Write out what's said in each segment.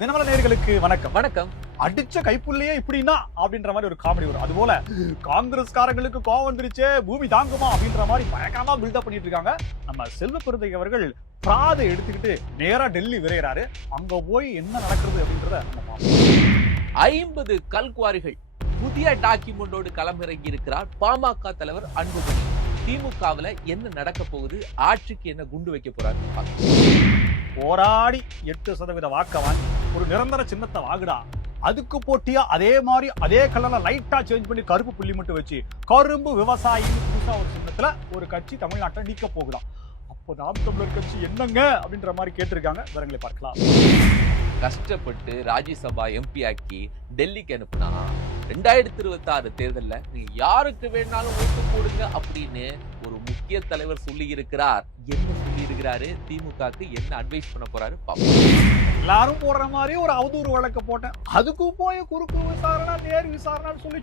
தினமலர் நேயர்களுக்கு வணக்கம். வணக்கம். அடிச்ச கைப்புள்ளையே இப்படின்னா அப்படின்ற மாதிரி ஒரு காமெடி வரும். அதுபோல காங்கிரஸ்காரங்களுக்கு கோவம் வந்துருச்சு, பூமி தாங்குமா அப்படின்ற மாதிரி பயங்கரமா பில்டப் பண்ணிட்டு இருக்காங்க. நம்ம செல்வ பெருந்தகை அவர்கள் பிராதை எடுத்துக்கிட்டு நேரா டெல்லி விரைகிறாரு. அங்க போய் என்ன நடக்குது அப்படின்றத நம்ம பார்ப்போம். 50 கல்குவாரிகள் புதிய டாக்குமெண்டோடு களமிறங்கி இருக்கிறார் பாமக தலைவர் அன்புமணி. திமுகவுல என்ன நடக்க போகுது, ஆட்சிக்கு என்ன குண்டு வைக்க போறாரு. போராடி 8% வாக்க வாங்கி ஒரு நிரந்தர சின்னத்தை வாங்குடா, அதுக்கு போட்டியா அதே மாதிரி அதே கலர்ல லைட்டா சேஞ்ச் பண்ணி கருப்பு புள்ளி மட்டும் வச்சு கரும்பு விவசாயி புதுசா ஒரு சின்னத்துல ஒரு கட்சி தமிழ்நாட்டை நீக்க போகுதாம். அப்போ நாம் தமிழர் கட்சி என்னங்க அப்படின்ற மாதிரி கேட்டிருக்காங்க. விவரங்களை பார்க்கலாம். கஷ்டப்பட்டு ராஜ்யசபா எம்பி ஆக்கி டெல்லிக்கு அனுப்புனா 2026 தேர்தல்ல நீங்க யாருக்கு வேணாலும் ஓட்டு போடுங்க அப்படின்னு ஒரு முக்கிய தலைவர் சொல்லி இருக்கிறார். என்ன சொல்லி இருக்கிறாரு, திமுகக்கு என்ன அட்வைஸ் பண்ண போறாரு பாப்போம். எல்லாரும் போடுற மாதிரி ஒரு அவதூறு வழக்க போட்டேன், அதுக்கு போய் குறுக்கு விசாரணை நேர் விசாரணைன்னு சொல்லி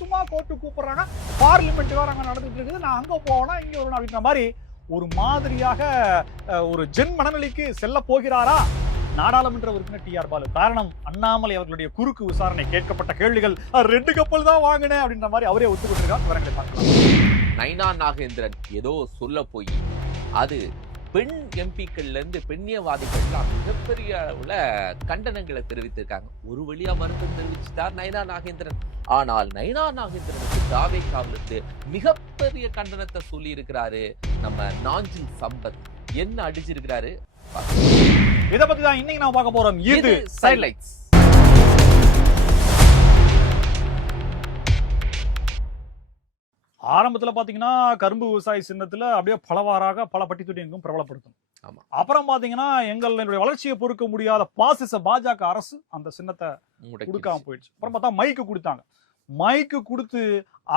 சும்மா கோர்ட்டு கூப்பிடுறாங்க. பார்லிமெண்ட் வேற அங்க நடந்துட்டு இருக்குது, நான் அங்க போனா இங்க வரணும் அப்படின்ற மாதிரி ஒரு மாதிரியாக ஒரு ஜென் மனநிலைக்கு செல்ல போகிறாரா நாடாளுமன்ற உறுப்பினர் டி.ஆர். பாலு. காரணம், அண்ணாமலை அவர்களுடைய குறுக்கு விசாரணை கேட்கப்பட்ட கேள்விகள் 2 கப்பல் தான் வாங்கினேன் அப்படின்ற மாதிரி அவரே ஒத்துக்கிட்டு விவரங்களை பார்க்கலாம். நைனா நாகேந்திரன் ஏதோ சொல்ல போய் அது பெண் எம்பிக்கள்ல இருந்து பெண்ணியவாதிகள்லாம் மிகப்பெரிய அளவுல கண்டனங்களை தெரிவித்திருக்காங்க. ஒரு வழியா வருத்தம் தெரிவிச்சுட்டார் நைனா நாகேந்திரன். ஆனால் நைனா நாகேந்திரனுக்கு தாவேகாவிலிருந்து மிகப்பெரிய கண்டனத்தை சொல்லி இருக்கிறாரு நம்ம நாஞ்சில் சம்பத். என்ன அடிச்சிருக்கிறாரு இதை பத்தி தான் இன்னைக்கு நாம பார்க்க போறோம். இது சைட்லைட்ஸ். ஆரம்பத்துல பாத்தீங்கன்னா கரும்பு விவசாய சின்னத்துல அப்படியே பலவாறாக பல பட்டி தொட்டி எங்கும் பிரபலப்படுத்தும். அப்புறம் பாத்தீங்கன்னா எங்களுடைய வளர்ச்சியை பொறுக்க முடியாத பாசிச பாஜக அரசு அந்த சின்னத்தை கொடுக்காம போயிடுச்சு. அப்புறம் பார்த்தா மைக்கு கொடுத்தாங்க. மைக்கு கொடுத்து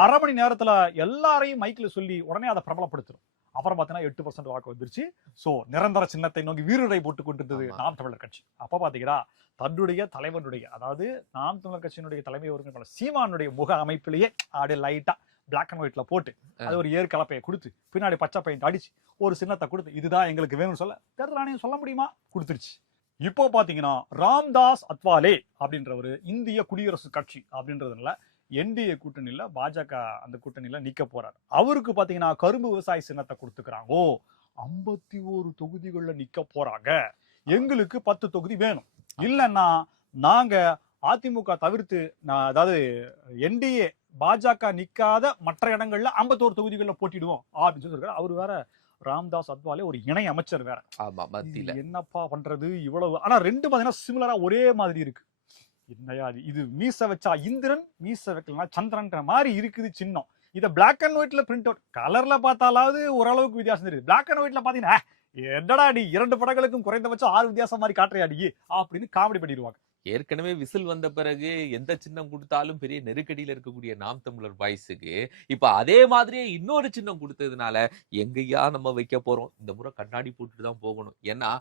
அரை மணி நேரத்துல எல்லாரையும் மைக்ல சொல்லி உடனே அதை பிரபலப்படுத்தும். அப்புறம் பாத்தீங்கன்னா 8% வாக்கு வந்துருச்சு. சோ நிரந்தர சின்னத்தை நோக்கி வீரரை போட்டுக் கொண்டிருந்தது நாம் தமிழர் கட்சி. அப்ப பாத்தீங்கன்னா தன்னுடைய தலைவனுடைய, அதாவது நாம் தமிழர் கட்சியினுடைய தலைமை ஒருங்கிணைப்பாளர் சீமானுடைய முக அமைப்பிலேயே அப்படியே லைட்டா பிளாக் அண்ட் ஒயிட்ல போட்டு அது ஒரு ஏர் கலப்பையை கொடுத்து பின்னாடி பச்சை பெயிண்ட் அடிச்சு ஒரு சின்னத்தை கொடுத்து இதுதான் எங்களுக்கு வேணும்னு சொல்ல தேர்தல் ஆணையம் சொல்ல முடியுமா, கொடுத்துருச்சு. இப்போ பாத்தீங்கன்னா ராம்தாஸ் அத்வாலே அப்படின்றவரு இந்திய குடியரசு கட்சி அப்படின்றதுனால என்டிஏ கூட்டணியில பாஜக அந்த கூட்டணியில நிக்க போறாரு. அவருக்கு பாத்தீங்கன்னா கரும்பு விவசாய சின்னத்தை கொடுத்துக்கிறாங்க. 51 தொகுதிகள்ல நிக்க போறாங்க. எங்களுக்கு 10 தொகுதி வேணும், இல்லைன்னா நாங்க அதிமுக தவிர்த்து அதாவது என்டிஏ பாஜக நிக்காத மற்ற இடங்கள்ல 51 தொகுதிகள்ல போட்டிடுவோம் அப்படின்னு சொல்லிருக்காரு. அவரு வேற ராம்தாஸ் அத்வாலே ஒரு இணை அமைச்சர் வேற. என்னப்பா பண்றது இவ்வளவு? ஆனா ரெண்டு பாத்தீங்கன்னா சிமிலரா ஒரே மாதிரி இருக்கு. என்னையா இது மீச வச்சா இந்திரன், மீச வைக்கலாம் சந்திரன்ற மாதிரி இருக்குது சின்னம். இதை பிளாக் அண்ட் ஒயிட்ல பிரிண்ட் அவுட் கலர்ல பார்த்தாலாவது ஓரளவுக்கு வித்தியாசம் தெரியுது. பிளாக் அண்ட் ஒயிட்ல பாத்தீங்கன்னா என்னடா அடி 2 படங்களுக்கும் குறைந்தபட்சம் 6 வித்தியாசம் மாதிரி காட்டுறையாடி அப்படின்னு காமெடி பண்ணிடுவாங்க. ஏற்கனவே விசில் வந்த பிறகு எந்த சின்னம் கொடுத்தாலும் பெரிய நெருக்கடியில இருக்கக்கூடிய நாம் தமிழர் வாய்ஸுக்கு இப்ப அதே மாதிரியே இன்னொரு சின்னம் கொடுத்ததுனால எங்கயா நம்ம வைக்க போறோம், இந்த முறை கண்ணாடி போட்டுட்டு தான் போகணும், ஏன்னா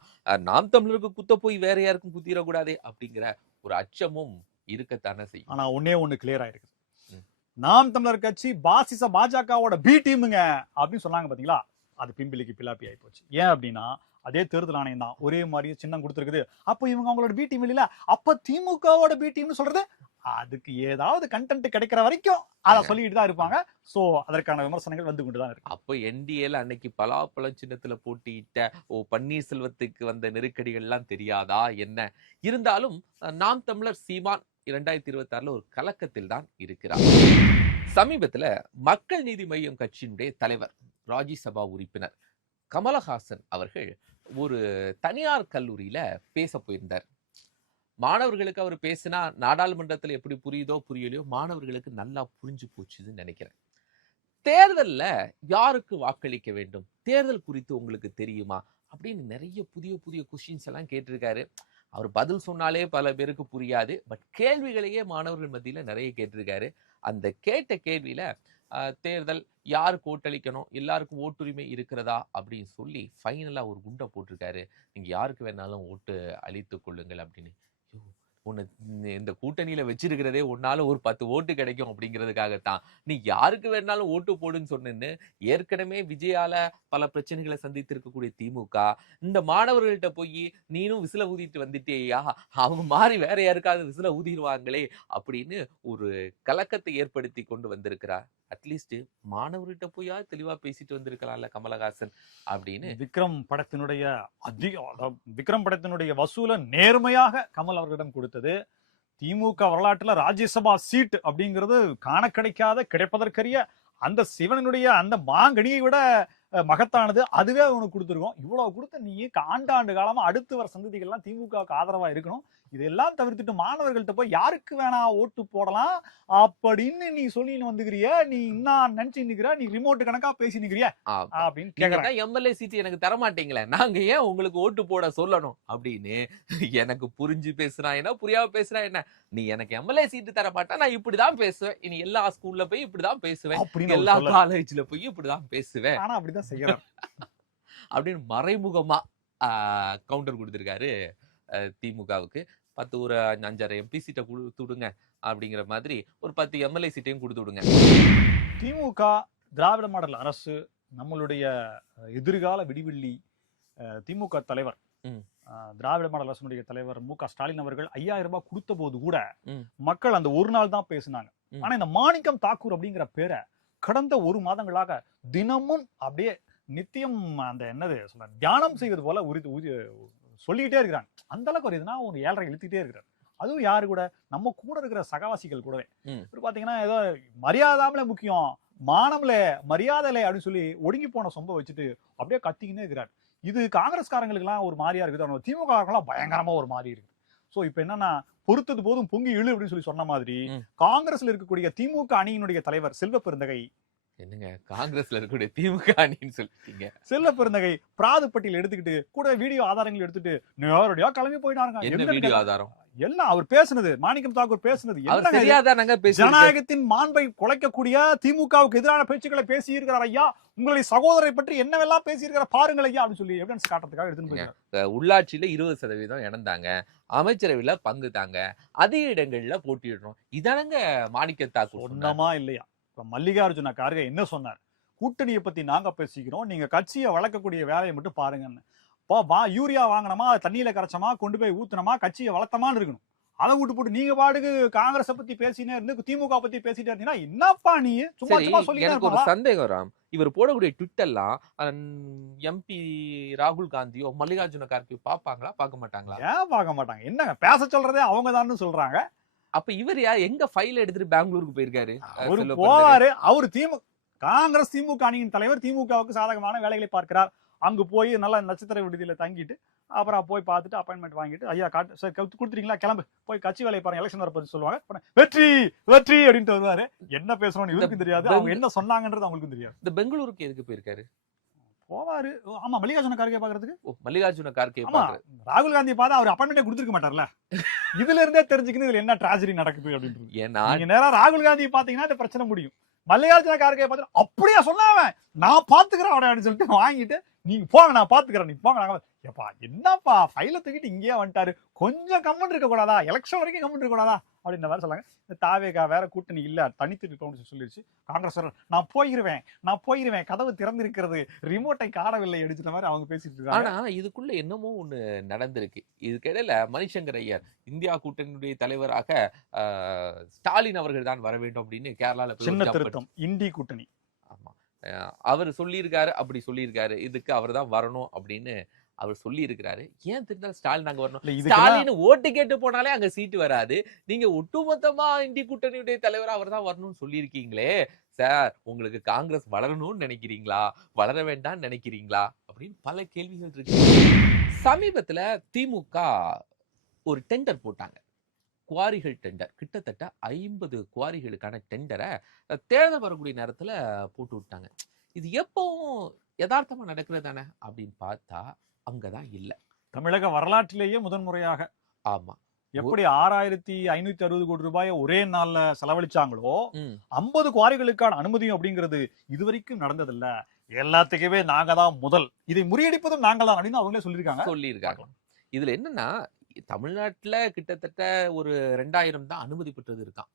நாம் தமிழருக்கு குத்த போய் வேற யாருக்கும் குத்திடக்கூடாதே அப்படிங்கிற ஒரு அச்சமும் இருக்கத்தானே செய்யும். ஆனா ஒண்ணு கிளியர் ஆயிருக்கு. நாம் தமிழர் கட்சி பாசிச பாஜகவோட பி டீமுங்க அப்படின்னு சொன்னாங்க பாத்தீங்களா, அது பிம்பிளிக்கு பிலாப்பி ஆகி போச்சு. ஏன் அப்படின்னா அதே தேர்தல் ஆணையம் தான் ஒரே மாதிரி சின்னம் கொடுத்துருக்குது. அப்போ இவங்க அவங்களோட பி டீம் இல்ல, அப்ப திமுகவோட பி டீம்னு சொல்றது அதுக்கு ஏதாவது கண்டென்ட் கிடைக்கிற வரைக்கும் அதை சொல்லிட்டு தான் இருப்பாங்க. சோ அதற்கான விமர்சனங்கள் வந்து கொண்டுதான் இருக்கு. அப்போ என்டிஏல அன்னைக்கு பலாப்பழம் சின்னத்துல போட்டியிட்ட பன்னீர்செல்வத்துக்கு வந்த நெருக்கடிகள் எல்லாம் தெரியாதா என்ன? இருந்தாலும் நாம் தமிழர் சீமான் 2026 ஒரு கலக்கத்தில் தான் இருக்கிறார். சமீபத்துல மக்கள் நீதி மய்யம் கட்சியினுடைய தலைவர் ராஜ்யசபா உறுப்பினர் கமலஹாசன் அவர்கள் ஒரு தனியார் கல்லூரியில பேச போயிருந்தார். மாணவர்களுக்கு அவர் பேசினா நாடாளுமன்றத்தில் எப்படி புரியுதோ புரியலையோ மாணவர்களுக்கு நல்லா புரிஞ்சு போச்சுன்னு நினைக்கிறேன். தேர்தல்ல யாருக்கு வாக்களிக்க வேண்டும், தேர்தல் குறித்து உங்களுக்கு தெரியுமா அப்படின்னு நிறைய புதிய கொஸ்டின்ஸ் எல்லாம் கேட்டிருக்காரு. அவர் பதில் சொன்னாலே பல பேருக்கு புரியாது. பட் கேள்விகளையே மாணவர்கள் மத்தியில நிறைய கேட்டிருக்காரு. அந்த கேட்ட கேள்வியில தேர்தல் யாருக்கு ஓட்டளிக்கணும், எல்லாருக்கும் ஓட்டுரிமை இருக்கிறதா அப்படின்னு சொல்லி ஃபைனலா ஒரு குண்டை போட்டிருக்காரு. நீங்க யாருக்கு வேணாலும் ஓட்டு அளித்துக் கொள்ளுங்கள் அப்படின்னு. உன்னை இந்த கூட்டணியில வச்சிருக்கிறதே உன்னால ஒரு 10 ஓட்டு கிடைக்கும் அப்படிங்கிறதுக்காகத்தான். நீ யாருக்கு வேணாலும் ஓட்டு போடுன்னு சொன்னேன்னு ஏற்கனவே விஜயால பல பிரச்சனைகளை சந்தித்து இருக்கக்கூடிய திமுக இந்த மாணவர்கள்ட்ட போய் நீனும் விசில ஊதிட்டு வந்துட்டேயா, அவங்க மாறி வேற யாருக்காவது விசில ஊதிடுவாங்களே அப்படின்னு ஒரு கலக்கத்தை ஏற்படுத்தி கொண்டு வந்திருக்கிறார். அட்லீஸ்ட் மாணவர்கிட்ட போயா தெளிவா பேசிட்டு வந்திருக்கலாம்ல கமலஹாசன் அப்படின்னு. விக்ரம் படத்தினுடைய வசூல நேர்மையாக கமல் அவர்களிடம் கொடுத்தது. திமுக வரலாற்றுல ராஜ்யசபா சீட் அப்படிங்கிறது காண கிடைப்பதற்கரிய அந்த சிவனுடைய அந்த மாங்கனியை விட மகத்தானது. அதுவே அவனுக்கு கொடுத்துருக்கோம். இவ்வளவு கொடுத்த நீ ஆண்டாண்டு காலமா அடுத்து வர சந்ததிகள்லாம் திமுகவுக்கு ஆதரவா இருக்கணும். இதெல்லாம் தவிர்த்துட்டு மாணவர்கள்ட்ட போய் யாருக்கு வேணா ஓட்டு போடலாம் அப்படின்னு நீ சொல்லி வந்துக்கிறிய, நீ என்ன நினைச்சு நிக்கிற, நீ ரிமோட் கணக்கா பேசி நிக்கிறிய அப்படின்னு கேக்குறேன். எம்எல்ஏ சீட் எனக்கு தர மாட்டீங்களே, நாங்க ஏன் உங்களுக்கு ஓட்டு போட சொல்லணும் அப்படின்னு. எனக்கு புரிஞ்சு பேசுறா என்ன, புரியாம பேசுறா என்ன, நீ எனக்கு எம்எல்ஏ சீட்டு தர மாட்டா, நான் இப்படிதான் பேசுவேன். இனி எல்லா ஸ்கூல்ல போய் இப்படிதான் பேசுவேன், எல்லா காலேஜ்ல போய் இப்படிதான் பேசுவேன், ஆனா அப்படிதான் செய்யறேன் அப்படின்னு மறைமுகமா கவுண்டர் கொடுத்திருக்காரு திமுகவுக்கு. 10 ஒரு 5-6 எம்பி சீட்டை கொடுத்து விடுங்க அப்படிங்கிற மாதிரி ஒரு 10 எம்எல்ஏ சீட்டையும் கொடுத்து விடுங்க. திமுக திராவிட மாடல் அரசு நம்மளுடைய எதிர்கால விடிவெள்ளி திமுக தலைவர் திராவிட மாடல் அரசுடைய தலைவர் மு.க. ஸ்டாலின் அவர்கள் 5000 ரூபாய் கொடுத்த போது கூட மக்கள் அந்த ஒரு நாள் தான் பேசினாங்க. ஆனா இந்த மாணிக்கம் தாக்கூர் அப்படிங்கிற பேரை கடந்த 1 மாதங்களாக தினமும் அப்படியே நித்தியம் அந்த என்னது சொல்ல தியானம் செய்வது போல சொல்லிக்கிட்டே இருக்கிறாங்க. அந்த அளவுக்கு ஒரு இதுனா ஒரு 7.5 இழுத்துக்கிட்டே இருக்கிறார். அதுவும் யாரு கூட, நம்ம கூட இருக்கிற சகவாசிகள் கூடவே. பாத்தீங்கன்னா ஏதோ மரியாதாமல முக்கியம், மானம்ல மரியாதையில அப்படின்னு சொல்லி ஒடுங்கி போன சொம்ப வச்சுட்டு அப்படியே கத்திக்கினே இருக்கிறார். இது காங்கிரஸ்காரங்களுக்கு எல்லாம் ஒரு மாதிரியா இருக்குது, திமுக எல்லாம் பயங்கரமா ஒரு மாதிரி இருக்கு. சோ இப்ப என்னன்னா பொறுத்தது போதும் பொங்கி இழு அப்படின்னு சொல்லி சொன்ன மாதிரி காங்கிரஸ்ல இருக்கக்கூடிய திமுக அணியினுடைய தலைவர் செல்வ பெருந்தகை, என்னங்க காங்கிரஸ்ல இருக்கக்கூடிய திமுக அணின்னு சொல்லிட்டீங்க, செல்வ பெருந்தகை பிராது பட்டியல் எடுத்துக்கிட்டு கூட வீடியோ ஆதாரங்கள் எடுத்துட்டு நேரடியா கிளம்பி போயிட்டாங்க. என்ன வீடியோ ஆதாரம்? எல்லாம் அவர் பேசுனது, மாணிக்கம் தாக்கூர் பேசுனது, ஜனநாயகத்தின் மாண்பை குலைக்கக்கூடிய திமுகவுக்கு எதிரான பேச்சுக்களை பேசி இருக்கிறார் ஐயா, உங்களுடைய சகோதரரை பற்றி என்னவெல்லாம் பேசி இருக்கிற பாருங்கள் ஐயா அப்படின்னு சொல்லி எவிடன்ஸ் காட்டுறதுக்காக எடுத்துட்டு போயிருக்காங்க. உள்ளாட்சியில 20% இழந்தாங்க, அமைச்சரவையில பங்கு தாங்க, அதிக இடங்கள்ல போட்டியிடுறோம், இதானங்க மாணிக்கம் தாக்கூர் சொன்னமா இல்லையா? மல்லிகார்ஜுன கார்கே என்ன சொன்னார், கூட்டணியை பத்தி நாங்க பேசிக்கிறோம், நீங்க கட்சியை வளர்க்கக்கூடிய வேலையை மட்டும் பாருங்கன்னு. யூரியா வாங்கினமா, தண்ணியில கரைச்சமா, கொண்டு போய் ஊத்துனமா, கட்சியை வளர்த்தமான்னு இருக்கணும். அதை விட்டு போட்டு நீங்க பாட்டுக்கு காங்கிரஸ் பத்தி பேசினே இருந்து திமுக பத்தி பேசிட்டே இருந்தீங்கன்னா என்னப்பா நீ சும்மா சும்மா சொல்லி. எனக்கு ஒரு சந்தேகம் ராம், இவர் போடக்கூடிய ட்விட் எல்லாம் எம்பி ராகுல் காந்தியோ மல்லிகார்ஜுன கார்கே பாப்பாங்களா பார்க்க மாட்டாங்களா? ஏன் பார்க்க மாட்டாங்க, என்னங்க பேச சொல்றதே அவங்க தான் சொல்றாங்க. அப்ப இவர் எங்க ஃபைல் எடுத்துட்டு பெங்களூருக்கு போயிருக்காரு? அவரு போவாரு, அவரு காங்கிரஸ் திமுக அணியின் தலைவர், திமுகவுக்கு சாதகமான வேலைகளை பார்க்கிறார். அங்கு போய் நல்லா நட்சத்திர விடுதியில தங்கிட்டு அப்புறம் போய் பார்த்துட்டு அப்பாயின்மெண்ட் வாங்கிட்டு ஐயா சார் கொடுத்துட்டீங்களா, கிளம்பு போய் கட்சி வேலையை பாருங்க, எலெக்ஷன் வரப்போது சொல்லுவாங்க, வெற்றி வெற்றி அப்படின்ட்டு வருவாரு. என்ன பேசுறோம்னு இவருக்கும் தெரியாது, அவங்க என்ன சொன்னாங்கன்றது அவங்களுக்கும் தெரியாது. இந்த பெங்களூருக்கு எதுக்கு போயிருக்காரு? போவாரு. ஆமா, மல்லிகார்ஜுன கார்கே பாக்குறதுக்கு. மல்லிகார்ஜுன கார்கே ராகுல் காந்தி பார்த்தா அவர் அப்பாயின்மெண்டே கொடுத்துருக்க மாட்டார்ல. இதுல இருந்தே தெரிஞ்சுக்கணும் இதுல என்ன ட்ராஜடி நடக்குது அப்படின்னு. ஏன்னா நேரா ராகுல் காந்தி பாத்தீங்கன்னா இந்த பிரச்சனை முடியும். மல்லிகார்ஜுன கார்கே பார்த்து அப்படியே சொன்னாவன் நான் பாத்துக்கிறேன் அப்படின்னு சொல்லிட்டு வாங்கிட்டு நீங்க போங்க நான் பாத்துக்கிறேன், நீங்க போங்க. எப்பா என்னப்பா ஃபைல தூக்கிட்டு இங்கேயே வந்துட்டாரு, கொஞ்சம் கம்மன் இருக்க கூடாதா, எலெக்ஷன் வரைக்கும் கம்மன் இருக்க கூடாதா அப்படின்ற மாதிரி சொல்லாங்க. இந்த தாவேகா வேற கூட்டணி இல்ல, தனித்து இருக்கணும்னு சொல்லிடுச்சு. காங்கிரஸ் நான் போயிருவேன், கதவு திறந்திருக்கிறது, ரிமோட்டை காணவில்லை அடிச்சுட்ட மாதிரி அவங்க பேசிட்டு இருக்காங்க. ஆனா இதுக்குள்ள என்னமோ ஒண்ணு நடந்திருக்கு. இதுக்கிடையில மணிசங்கர் ஐயர் இந்தியா கூட்டணியுடைய தலைவராக ஸ்டாலின் அவர்கள் தான் வர வேண்டும் அப்படின்னு கேரளால சின்ன திருத்தம், இந்தி கூட்டணி. ஆமா, அவர் சொல்லியிருக்காரு, அப்படி சொல்லியிருக்காரு, இதுக்கு அவர் தான் வரணும் அப்படின்னு அவர் சொல்லி இருக்கிறாரு. ஏன் தெரிந்தால் ஸ்டாலின் அங்க வரணும், ஸ்டாலின் ஓட்டு கேட்டு போனாலே அங்க சீட்டு வராது, நீங்க ஒட்டுமொத்தமா இந்தி கூட்டணியுடைய தலைவர் அவர் தான் வரணும்னு சொல்லியிருக்கீங்களே சார், உங்களுக்கு காங்கிரஸ் வளரணும்னு நினைக்கிறீங்களா, வளர வேண்டாம் நினைக்கிறீங்களா அப்படின்னு பல கேள்விகள் இருக்கு. சமீபத்துல திமுக ஒரு டெண்டர் போட்டாங்க, குவாரிகள் டெண்டர். கிட்டத்தட்ட 50 குவாரிகளுக்கான டெண்டரை தேர்தல் வரக்கூடிய நேரத்துல போட்டு விட்டாங்க. இது எப்பவும் யதார்த்தமா நடக்கிறது தானே அப்படின்னு பார்த்தா அங்கதான் இல்ல. தமிழக வரலாற்றிலேயே முதன்முறையாக, ஆமா, எப்படி 6560 கோடி ரூபாயை ஒரே நாள்ல செலவழிச்சாங்களோ 50 குவாரிகளுக்கான அனுமதியும் அப்படிங்கிறது இதுவரைக்கும் நடந்ததில்ல. எல்லாத்துக்குமே நாங்க தான் முதல், இதை முறியடிப்பதும் நாங்க தான் அப்படின்னு அவங்களே சொல்லியிருக்காங்க. இதுல என்னன்னா தமிழ்நாட்டுல கிட்டத்தட்ட ஒரு 2000 தான் அனுமதி பெற்றது இருக்கான்.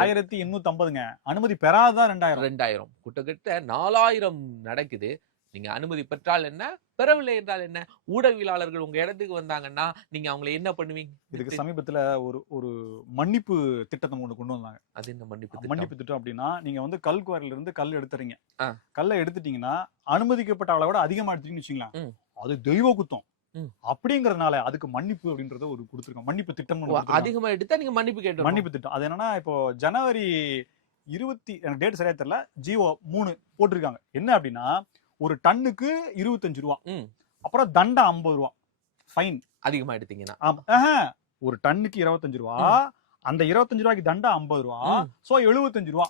1850ங்க. அனுமதி பெறாததான் 2000. 2000 கிட்டத்தட்ட 4000 நடக்குது. நீங்க அனுமதி பெற்றால் என்ன, பெறவில்லை என்றால் என்ன? ஊடகவியலாளர்கள் உங்க இடத்துக்கு வந்தாங்கன்னா நீங்க அவங்களை என்ன பண்ணுவீங்க? இதுக்கு சமீபத்துல ஒரு மன்னிப்பு திட்டத்தை ஒண்ணு கொண்டு வந்தாங்க. அது என்ன மன்னிப்பு மன்னிப்பு திட்டம் அப்படின்னா, நீங்க வந்து கல்குவாரியில இருந்து கல் எடுத்துறீங்க. ஆ. கல்லை எடுத்துட்டீங்கன்னா அனுமதிக்கப்பட்ட அளவை விட அதிகமா எடுத்துட்டீங்கன்னு வச்சுங்களேன், அது தெய்வ குத்தம். அப்படிங்கறதுனால அதுக்கு மன்னிப்பு அப்படின்றத ஒரு கொடுத்திருக்கோம். மன்னிப்பு திட்டம் அதிகமா எடுத்தா நீங்க மன்னிப்பு கேட்டு மன்னிப்பு திட்டம். அது என்னன்னா, இப்போ ஜனவரி 20 எனக்கு டேட் சரியா தெரியல, ஜிஓ 3 போட்டிருக்காங்க. என்ன அப்படின்னா, ஒரு டன்னுக்கு 25 ரூபா, அப்புறம் தண்டம் 50 ரூபா ஃபைன் அதிகமா எடுத்தீங்கன்னா. ஒரு டன்னுக்கு 25 ரூபா, அந்த 25 ரூபாய்க்கு தண்டம் 50 ரூபா, சோ 75 ரூபா.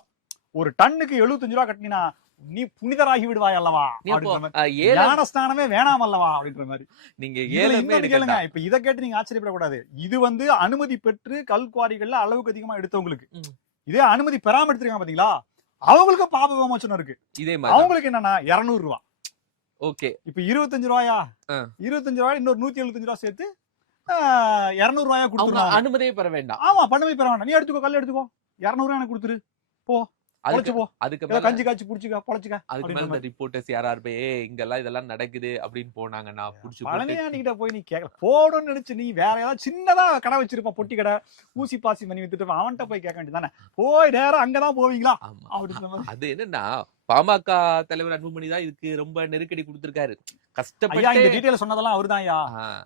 ஒரு டன்னுக்கு 75 ரூபா கட்டினா நீ புனிதராகி விடுவாய் அல்லவா, ஞானஸ்தானமே வேணாம் அல்லவா அப்படின்ற மாதிரி. நீங்க கேளுங்க, இப்ப இதை கேட்டு நீங்க ஆச்சரியப்படக்கூடாது. இது வந்து அனுமதி பெற்று கல்குவாரிகள்ல அளவுக்கு அதிகமா எடுத்தவங்களுக்கு. இதே அனுமதி பெறாம எடுத்திருக்காங்க பாத்தீங்களா, அவங்களுக்கு பாப விமோசனம் இருக்கு. இதே மாதிரி அவங்களுக்கு என்னன்னா 200 ரூபா. ஓகே, இப்ப 25 ரூபாயா, 25 ரூபாய் இன்னொரு 175 ரூபா சேர்த்து 200 ரூபாயா கொடுத்துருவாங்க. அனுமதியே பெற வேண்டாம். ஆமா, அனுமதி பெற வேண்டாம். நீ எடுத்துக்கோ, கல் எடுத்துக்கோ, 200 ரூபாய் எனக்கு கொடுத்துரு, போ கஞ்சி காய்ச்சி புடிச்சுக்க, பொழைச்சுக்க. அதுக்கு மேல இந்த ரிப்போர்ட்டர்ஸ் யாராருமே இங்கெல்லாம் இதெல்லாம் நடக்குது அப்படின்னு போனாங்கன்னா புடிச்சு பழனியாண்டிகிட்ட போய் நீ கேட்கல, போடணும்னு நினைச்சு நீ வேற ஏதாவது சின்னதா கடை வச்சிருப்பான், பொட்டி கடை, ஊசி பாசி பண்ணி வித்துட்டு அவன்கிட்ட போய் கேட்க வேண்டியதானே. போய் நேரம் அங்கதான் போவீங்களா அப்படின்னு. அது என்னன்னா, பாமக தலைவர் அன்புமணி தான் இதுக்கு ரொம்ப நெருக்கடி கொடுத்திருக்காரு. கஷ்டப்பட்டு இந்த டீடைல் சொன்னதெல்லாம் அவருதான்.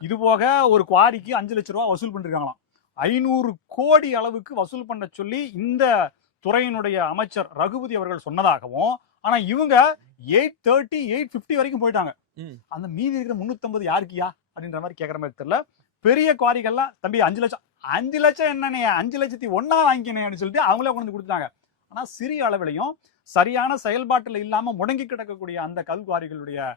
இது போக ஒரு குவாரிக்கு 5 லட்சம் ரூபாய் வசூல் பண்ணிருக்காங்களாம். 500 கோடி அளவுக்கு வசூல் பண்ண சொல்லி இந்த துறையினுடைய அமைச்சர் ரகுபதி அவர்கள் சொன்னதாகவும், ஆனா இவங்க 830, 850 வரைக்கும் போயிட்டாங்க. அந்த மீதி இருக்கிற 350 யாருக்கியா அப்படின்ற மாதிரி கேட்கற மாதிரி தெரியல. பெரிய குவாரிகள்லாம் தம்பி 5 லட்சம், 5 லட்சம் என்னன்னே, 5 லட்சத்தி ஒன்னா வாங்கினேன்னு சொல்லிட்டு அவங்களே கொண்டு கொடுத்துட்டாங்க. ஆனா சிறிய அளவிலையும் சரியான செயல்பாட்டுல இல்லாம முடங்கி கிடக்கக்கூடிய அந்த கல்குவாரிகளுடைய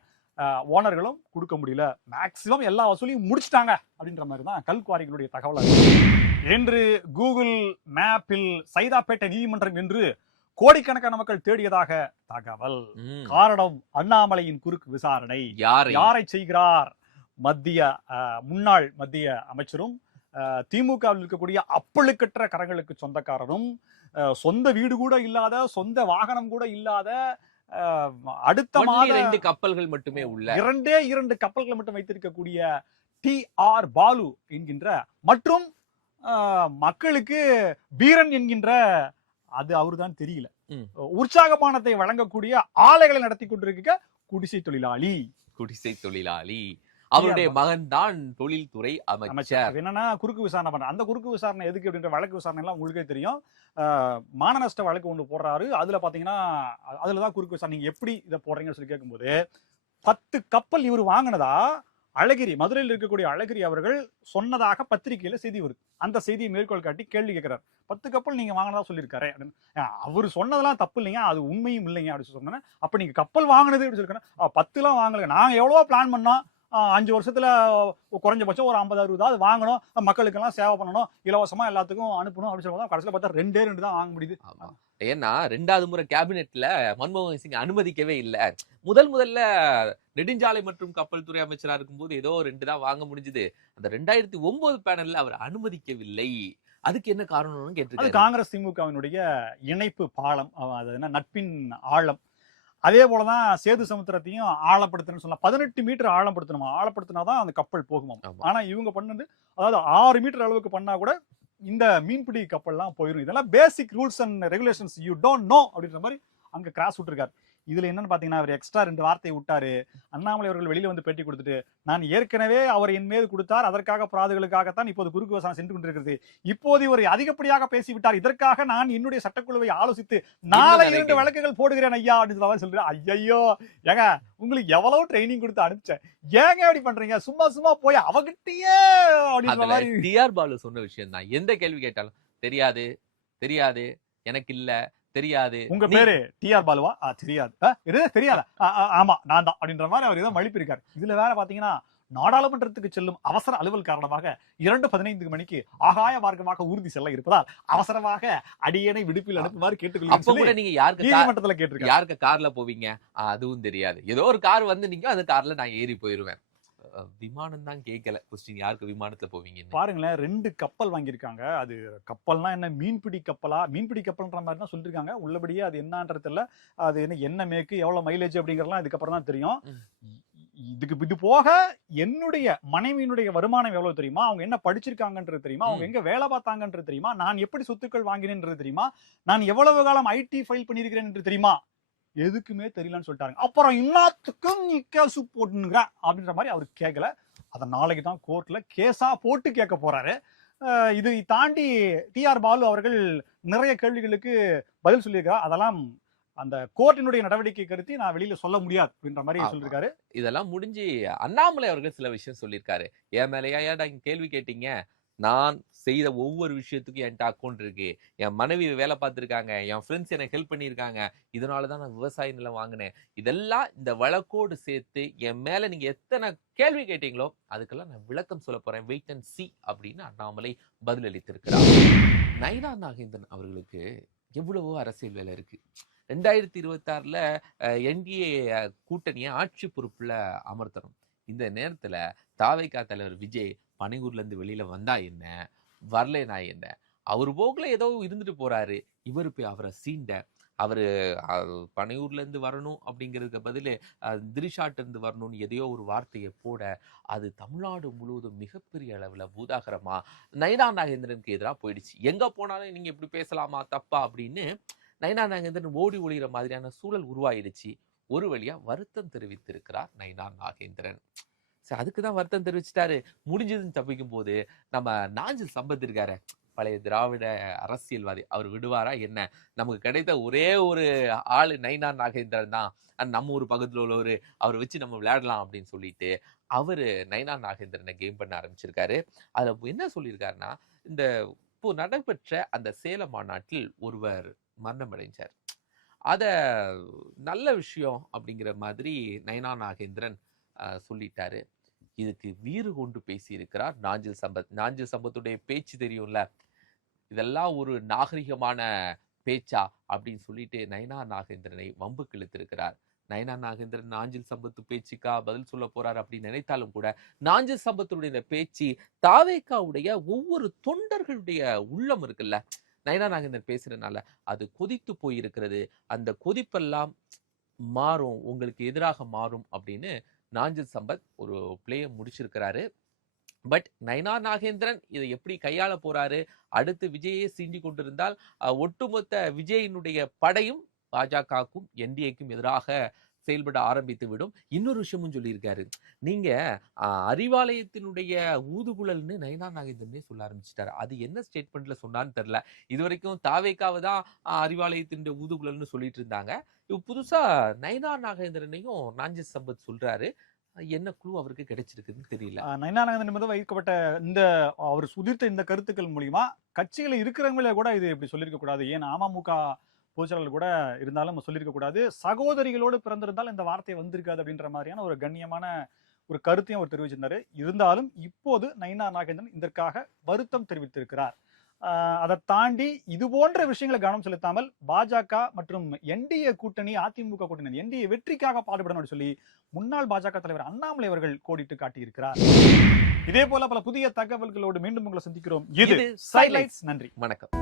ஓனர்களும் கொடுக்க முடியல. மேக்சிமம் எல்லா வசூலையும் முடிச்சிட்டாங்க அப்படின்ற மாதிரி தான் கல்குவாரிகளுடைய தகவல். என்று கூகுள் மேப்பில் சைதாப்பேட்டை நீதிமன்றம் என்று கோடிக்கணக்கான மக்கள் தேடியதாக தகவல். காரணம் அண்ணாமலையின் குறுக்கு விசாரணை. யாரை செய்கிறார்? முன்னாள் மத்திய அமைச்சரும் திமுகவில் இருக்கக்கூடிய அப்பழுக்கற்ற கரங்களுக்கு சொந்தக்காரரும், சொந்த வீடு கூட இல்லாத, சொந்த வாகனம் கூட இல்லாத, அடுத்த மாதம் 2 கப்பல்கள் மட்டுமே உள்ள, 2 கப்பல்கள் மட்டும் வைத்திருக்கக்கூடிய TR பாலு என்கின்ற, மற்றும் மக்களுக்கு வீரன் என்கின்ற, அது அவருதான் தெரியல, உற்சாகமானத்தை வழங்கக்கூடிய ஆலைகளை நடத்தி கொண்டிருக்க குடிசை தொழிலாளி. அவருடைய மகன் தான் தொழில்துறை அமைச்சர். என்னன்னா குறுக்கு விசாரணை பண்ற. அந்த குறுக்கு விசாரணை எதுக்கு அப்படின்ற வழக்கு விசாரணை எல்லாம் உங்களுக்கே தெரியும். மான நஷ்ட வழக்கு ஒன்று போடுறாரு. அதுல பாத்தீங்கன்னா அதுலதான் குறுக்கு விசாரணை. நீங்க எப்படி இதை போடுறீங்கன்னு சொல்லி கேட்கும்போது, 10 கப்பல் இவர் வாங்கினதா அழகிரி, மதுரையில் இருக்கக்கூடிய அழகிரி அவர்கள் சொன்னதாக பத்திரிகையில செய்தி வருது. அந்த செய்தியை மேற்கோள் காட்டி கேள்வி கேட்கிறார். 10 கப்பல் நீங்க வாங்கினதா சொல்லியிருக்காரு அப்படின்னு. அவரு சொன்னதெல்லாம் தப்பு இல்லைங்க, அது உண்மையும் இல்லைங்க அப்படின்னு சொன்னேன். அப்ப நீங்க கப்பல் வாங்கினது அப்படின்னு சொல்லிருக்கேன். 10 வாங்கல, நாங்க எவ்வளவோ பிளான் பண்ணோம், 5 வருஷத்துல குறைஞ்சபட்சம் ஒரு 50-60 வாங்கணும், மக்களுக்கு எல்லாம் சேவை பண்ணணும், இலவசமா எல்லாத்துக்கும் அனுப்பணும் அப்படின்னு சொல்லுவோம். கடைசியில பார்த்தா 2 தான் வாங்க முடியுது. ஏன்னா 2வது முறை கேபினெட்ல மன்மோகன் சிங் அனுமதிக்கவே இல்ல. முதல்ல நெடுஞ்சாலை மற்றும் கப்பல் துறை அமைச்சரா இருக்கும்போது ஏதோ 2 தான் வாங்க முடிஞ்சது. அந்த 2009 பேனல்ல அவர் அனுமதிக்கவில்லை. அதுக்கு என்ன காரணம்னு கேட்டிருக்காரு. காங்கிரஸ் திமுகவினுடைய இணைப்பு பாலம், அது என்ன, நட்பின் ஆழம். அதே போலதான் சேது சமுத்திரத்தையும் ஆழப்படுத்தணும்னு சொல்லலாம். 18 மீட்டர் ஆழப்படுத்தணுமா, ஆழப்படுத்தினாதான் அந்த கப்பல் போகுமா. ஆனா இவங்க பண்ணது, அதாவது 6 மீட்டர் அளவுக்கு பண்ணா கூட இந்த மீன்பிடி கப்பல்லாம் போயிடும். இதெல்லாம் பேசிக் rules and regulations you don't know அப்படின்ற மாதிரி அங்க கிராஸ் விட்டுருக்காரு. இதுல என்னன்னு பாத்தீங்கன்னா, அவர் எக்ஸ்ட்ரா 2 வார்த்தையை விட்டாரு. அண்ணாமலை அவர்கள் வெளியில வந்து பேட்டி கொடுத்துட்டு, நான் ஏற்கனவே அவர் என் மீது கொடுத்தார், அதற்காக பிராதுகளுக்காகத்தான் இப்போது குறுக்கு விசாரணை சென்று கொண்டிருக்கிறது. இப்போது இவர் அதிகப்படியாக பேசிவிட்டார், இதற்காக நான் என்னுடைய சட்டக்குழுவை ஆலோசித்து நாளை 2 வழக்குகள் போடுகிறேன் ஐயா அப்படின்னு சொல்றேன். ஐயோ ஏங்க, உங்களுக்கு எவ்வளவு ட்ரைனிங் கொடுத்து அனுப்பிச்சேன், ஏங்க அப்படி பண்றீங்க? சும்மா போய் அவகிட்டயே அப்படின்ற மாதிரி. டிஆர் பாலு சொன்ன விஷயம் தான். எந்த கேள்வி கேட்டாலும் தெரியாது எனக்கு இல்ல, தெரியாது. உங்க பேரு டிஆர் பாலுவா? தெரியாது. தெரியாதா? ஆமா நான் தான் அப்படின்ற மாதிரி அவர் ஏதோ மழுப்பிருக்காரு. இதுல வேற பாத்தீங்கன்னா, நாடாளுமன்றத்துக்கு செல்லும் அவசர அலுவல் காரணமாக 2:15 மணிக்கு ஆகாய மார்க்கமாக ஊர்தி செல்ல இருப்பதால் அவசரமாக அடியனை விடுப்பில் அனுப்புமாறு கேட்டுக்கொள்ளுங்க. நீங்க நீதிமன்றத்துல கேட்டிருக்கீங்க. யாருக்கு கார்ல போவீங்க? அதுவும் தெரியாது. ஏதோ ஒரு கார் வந்து நீங்க அந்த கார்ல நான் ஏறி போயிருவேன். விமானம் தான் கேட்கல. கொஸ்டின் யாருக்கு விமானத்துல போவீங்கன்னு. பாருங்களேன், 2 கப்பல் வாங்கியிருக்காங்க. அது கப்பல்னா என்ன, மீன்பிடி கப்பலா? மீன்பிடி கப்பல்ன்ற மாதிரி தான் சொல்லியிருக்காங்க. உள்ளபடியே அது என்னன்றது தெரியல. அது என்ன மேக்கு, எவ்வளவு மைலேஜ் அப்படிங்கறதெல்லாம் இதுக்கப்புறம் தான் தெரியும். இது போக என்னுடைய மனைவியினுடைய வருமானம் எவ்வளவு தெரியுமா, அவங்க என்ன படிச்சிருக்காங்கன்றது தெரியுமா, அவங்க எங்க வேலை பார்த்தாங்கன்றது தெரியுமா, நான் எப்படி சொத்துக்கள் வாங்கினேன்றது தெரியுமா, நான் எவ்வளவு காலம் ஐடி ஃபைல் பண்ணியிருக்கிறேன் என்று தெரியுமா, எதுக்குமே தெரியலன்னு சொல்லிட்டாங்க. அப்புறம் இன்னத்துக்கும் நீ கேஸ் போட்டுங்கிற அப்படின்ற மாதிரி அவர் கேட்கல. அதை நாளைக்கு தான் கோர்ட்ல கேஸா போட்டு கேட்க போறாரு. இதை தாண்டி டிஆர் பாலு அவர்கள் நிறைய கேள்விகளுக்கு பதில் சொல்லியிருக்காரு. அதெல்லாம் அந்த கோர்ட்டினுடைய நடவடிக்கை கருத்தி நான் வெளியில சொல்ல முடியாது அப்படின்ற மாதிரி சொல்லியிருக்காரு. இதெல்லாம் முடிஞ்சு அண்ணாமலை அவர்கள் சில விஷயம் சொல்லியிருக்காரு. என் மேலையா ஏன்டா கேள்வி கேட்டீங்க, நான் செய்த ஒவ்வொரு விஷயத்துக்கும் என்கிட்ட அக்கௌண்ட் இருக்கு, என் மனைவி வேலை பார்த்துருக்காங்க, என் ஃப்ரெண்ட்ஸ் எனக்கு ஹெல்ப் பண்ணியிருக்காங்க, இதனாலதான் நான் விவசாய நிலம் வாங்கினேன், இதெல்லாம் இந்த வழக்கோடு சேர்த்து என் மேல நீங்க எத்தனை கேள்வி கேட்டீங்களோ அதுக்கெல்லாம் நான் விளக்கம் சொல்ல போறேன், வெயிட் அண்ட் சி அப்படின்னு அண்ணாமலை பதிலளித்திருக்கிறார். நயினா நாகேந்திரன் அவர்களுக்கு எவ்வளவோ அரசியல் வேலை இருக்கு. 2026ல என்டிஏ கூட்டணியை ஆட்சி பொறுப்புல அமர்த்தணும். இந்த நேரத்துல தாவைக்கா தலைவர் விஜய் பனையூர்ல இருந்து வெளியில வந்தா என்ன, வரலைனா என்ன, அவர் போக்குல ஏதோ இருந்துட்டு போறாரு. இவரு போய் அவரை சீண்ட, அவரு பனையூர்ல இருந்து வரணும் அப்படிங்கிறதுக்கு பதில் திரிஷாட் இருந்து வரணும்னு எதையோ ஒரு வார்த்தையை போட, அது தமிழ்நாடு முழுவதும் மிகப்பெரிய அளவுல பூதாகரமா நயினா நாகேந்திரனுக்கு எதிராக போயிடுச்சு. எங்க போனாலும் நீங்க இப்படி பேசலாமா, தப்பா அப்படின்னு நயினா நாகேந்திரன் ஓடி ஒளிகிற மாதிரியான சூழல் உருவாயிடுச்சு. ஒரு வழியா வருத்தம் தெரிவித்திருக்கிறார் நயினா நாகேந்திரன். சரி, அதுக்குதான் வருத்தம் தெரிவிச்சிட்டாரு. முடிஞ்சதுன்னு தப்பிக்கும் போது நம்ம நாஞ்சில் சம்பத் இருக்காரு, பழைய திராவிட அரசியல்வாதி, அவர் விடுவாரா என்ன? நமக்கு கிடைத்த ஒரே ஒரு ஆளு நயினா நாகேந்திரன் தான், நம்ம ஒரு பக்கத்துல உள்ளவரு, அவரை வச்சு நம்ம விளையாடலாம் அப்படின்னு சொல்லிட்டு அவரு நயினா நாகேந்திரனை கேம் பண்ண ஆரம்பிச்சிருக்காரு. அதுல என்ன சொல்லியிருக்காருன்னா, இந்த இப்போ நடைபெற்ற அந்த சேலம் மாநாட்டில் ஒருவர் மரணம் அடைஞ்சார், அத நல்ல விஷயம் அப்படிங்கிற மாதிரி நயினா நாகேந்திரன் சொல்லிட்டாரு. இதுக்கு வீறு கொண்டு பேசி இருக்கிறார் நாஞ்சில் சம்பத். நாஞ்சில் சம்பத்துடைய பேச்சு தெரியும்ல, இதெல்லாம் ஒரு நாகரிகமான பேச்சா அப்படின்னு சொல்லிட்டு நயினா நாகேந்திரனை வம்புக்கு இழுத்திருக்கிறார். நயினா நாகேந்திரன் நாஞ்சில் சம்பத்து பேச்சுக்கா பதில் சொல்ல போறாரு அப்படின்னு நினைத்தாலும் கூட, நாஞ்சில் சம்பத்துடைய இந்த பேச்சு தாவேக்காவுடைய ஒவ்வொரு தொண்டர்களுடைய உள்ளம் இருக்குல்ல, நயினா நாகேந்திரன் பேசுறதுனால அது கொதித்து போயிருக்கிறது. அந்த கொதிப்பெல்லாம் மாறும், உங்களுக்கு எதிராக மாறும் அப்படின்னு நாஞ்சில் சம்பத் ஒரு பிளேயை முடிச்சிருக்கிறாரு. பட் நயினா நாகேந்திரன் இதை எப்படி கையாள போறாரு, அடுத்து விஜயே சீண்டி கொண்டிருந்தால் ஒட்டுமொத்த விஜயினுடைய படையும் பாஜகவுக்கும் என்டிஏக்கும் எதிராக செயல்பட ஆரம்பித்து விடும். இன்னொரு விஷயமும் சொல்லியிருக்காரு, நீங்க அறிவாலயத்தினுடைய ஊதுகுழல்னு நயினா நாகேந்திரனே சொல்ல ஆரம்பிச்சிட்டாரு. அது என்ன ஸ்டேட்மெண்ட்ல சொன்னான்னு தெரியல. இது வரைக்கும் தாவேக்காவை தான் அறிவாலயத்தினுடைய ஊதுகுழல்னு சொல்லிட்டு இருந்தாங்க. இப்போ புதுசா நயினா நாகேந்திரனையும் நாஞ்சில் சம்பத் சொல்றாரு. என்ன குழு அவருக்கு கிடைச்சிருக்குன்னு தெரியல. நயினா நாகேந்திரன் மீது வைக்கப்பட்ட இந்த அவர் உதிர்த்த இந்த கருத்துக்கள் மூலியமா கட்சிகளை இருக்கிறவங்கள கூட இது இப்படி சொல்லியிருக்க கூடாது, ஏன் அமமுக பொதுச்செயலாளர் கூட இருந்தாலும் சொல்லியிருக்க கூடாது, சகோதரிகளோடு பிறந்திருந்தால் இந்த வார்த்தை வந்திருக்காது அப்படின்ற மாதிரியான ஒரு கண்ணியமான ஒரு கருத்தையும் அவர் தெரிவிச்சிருந்தாரு. இருந்தாலும் இப்போது நயினா நாகேந்திரன் இதற்காக வருத்தம் தெரிவித்திருக்கிறார். அதை தாண்டி இது போன்ற விஷயங்களை கவனம் செலுத்தாமல் பாஜக மற்றும் என்டிஏ கூட்டணி, அதிமுக கூட்டணி என்டிஏ வெற்றிக்காக பாடுபடணும் சொல்லி முன்னாள் பாஜக தலைவர் அண்ணாமலை அவர்கள் கோடிட்டு காட்டியிருக்கிறார். இதே போல பல புதிய தகவல்களோடு மீண்டும் உங்களை சந்திக்கிறோம். இது சைலைட்ஸ். நன்றி, வணக்கம்.